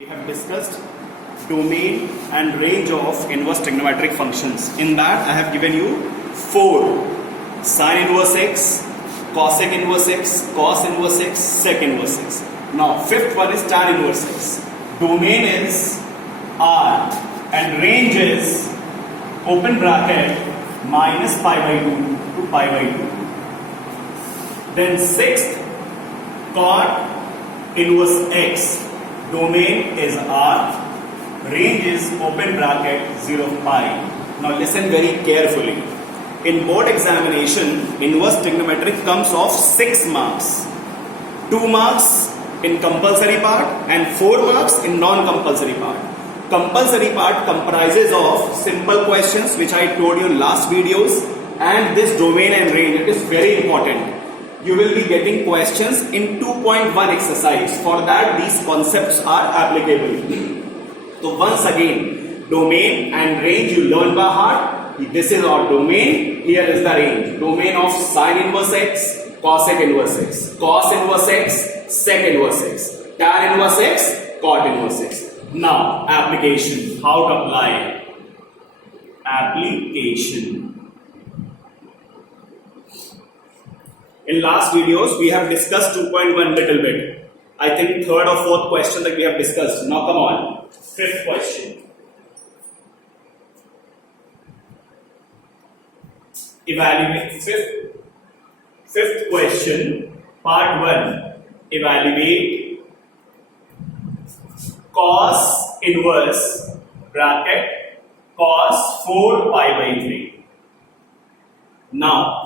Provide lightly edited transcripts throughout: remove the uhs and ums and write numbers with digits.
We have discussed domain and range of inverse trigonometric functions. In that I have given you 4: sine inverse x, cosec inverse x, cos inverse x, sec inverse x. Now fifth one is tan inverse x. Domain is R and range is open bracket minus pi by 2 to pi by 2. Then sixth, cot inverse x. Domain is R, range is open bracket 0 pi. Now listen very carefully. In board examination, inverse trigonometric comes of 6 marks. 2 marks in compulsory part and 4 marks in non-compulsory part. Compulsory part comprises of simple questions which I told you in last videos, and this domain and range. It is very important. You will be getting questions in 2.1 exercise. For that, these concepts are applicable. So once again, domain and range you learn by heart. This is our domain. Here is the range. Domain of sine inverse x, cosec inverse x, cos inverse x, sec inverse x, tan inverse x, cot inverse x. Now, application. How to apply? Application. In last videos, we have discussed 2.1 little bit. I think third or fourth question that we have discussed. Now come on. Fifth question. Evaluate. Fifth question, part 1. Evaluate cos inverse bracket cos 4 pi by 3. Now,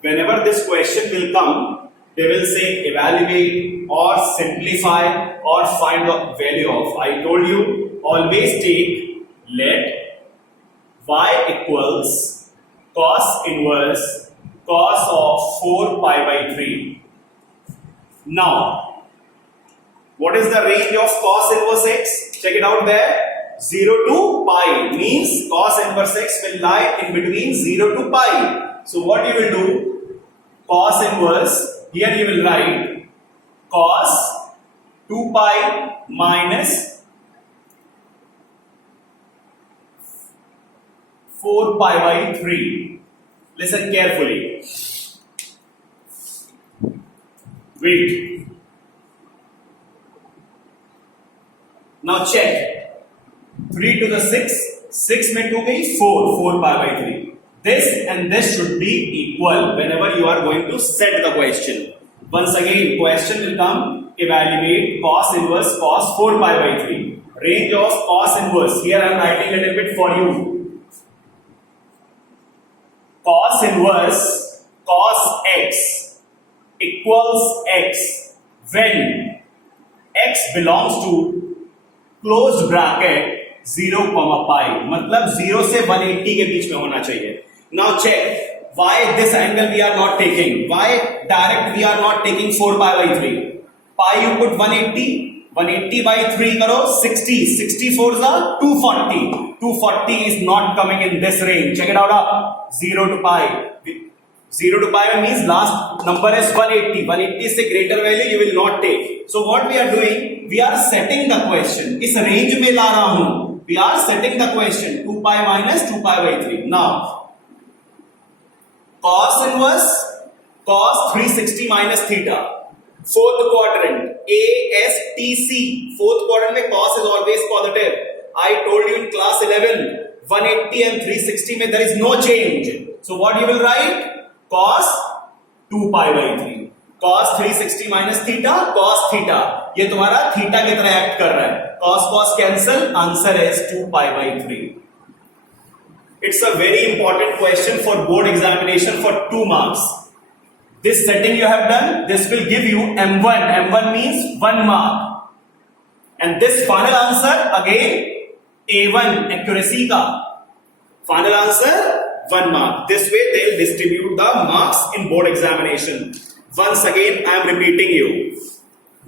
whenever this question will come, they will say evaluate or simplify or find the value of. I told you, always take let y equals cos inverse cos of 4 pi by 3. Now, what is the range of cos inverse x? Check it out there. 0 to pi means cos inverse x will lie in between 0 to pi. So what you will do? Cos inverse, here you will write cos 2 pi minus 4 pi by 3. Listen carefully. Wait. Now check. 3 to the 6. 6 में 2 गई 4. 4 pi by 3. This and this should be equal whenever you are going to set the question. Once again, question will come, evaluate cos inverse cos 4 pi by 3. Range of cos inverse. Here I am writing a little bit for you. Cos inverse cos x equals x when x belongs to closed bracket 0, pi. मतलब 0 से 180 के बीच में होना चाहिए. Now check why this angle we are not taking. Why direct we are not taking 4 pi by 3. Pi you put 180. 180 by 3 karo 60. 64 is 240. 240 is not coming in this range. Check it out up. 0 to pi. 0 to pi means last number is 180. 180 से greater value you will not take. So what we are doing? We are setting the question. इस range में ला रहा हूँ. We are setting the question. 2 pi minus 2 pi by 3. Now, cos inverse cos 360 minus theta. Fourth quadrant ASTC. Fourth quadrant में cos is always positive. I told you in class 11 180 and 360 में there is no change. So what you will write? Cos 2 pi by 3. Cos 360 minus theta cos theta. ये तुम्हारा theta की तरह act कर रहा है. Cos cos cancel. Answer is 2 pi by 3. It's a very important question for board examination for 2 marks. This setting you have done, this will give you M1. M1 means 1 mark. And this final answer again A1 accuracy ka. Final answer 1 mark. This way they will distribute the marks in board examination. Once again I am repeating you.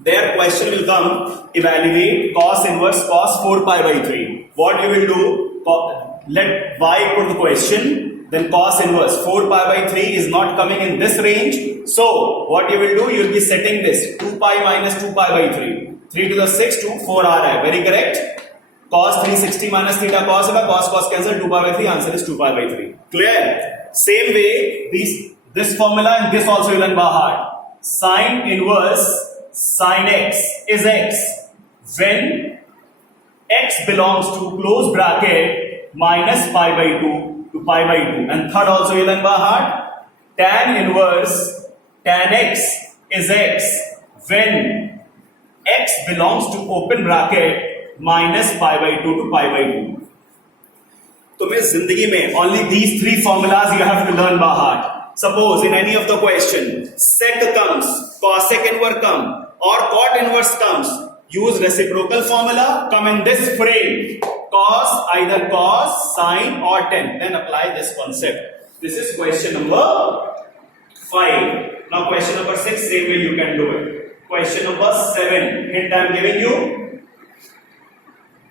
Their question will come, evaluate cos inverse cos 4 pi by 3. What you will do? Let y equal the question, then cos inverse 4 pi by 3 is not coming in this range. So what you will do, you will be setting this 2 pi minus 2 pi by 3. 3 to the 6 to 4 आ रहा है. Very correct. Cos 360 minus theta cos होगा. Cos cancel 2 pi by 3. Answer is 2 pi by 3. Clear? Same way, this formula and this also you learn by heart. Sin inverse sin x is x when x belongs to close bracket minus pi by 2 to pi by 2. And third also you learn by heart. Tan inverse tan x is x when x belongs to open bracket minus pi by 2 to pi by 2. तुम्हें जिंदगी में only these three formulas you have to learn by heart. Suppose in any of the question sec comes, cosec inverse come or cot inverse comes, use reciprocal formula, come in this frame, cos, either cos, sin or tan, then apply this concept. This is question number 5. Now question number 6, same way you can do it. Question number 7, hint I am giving you.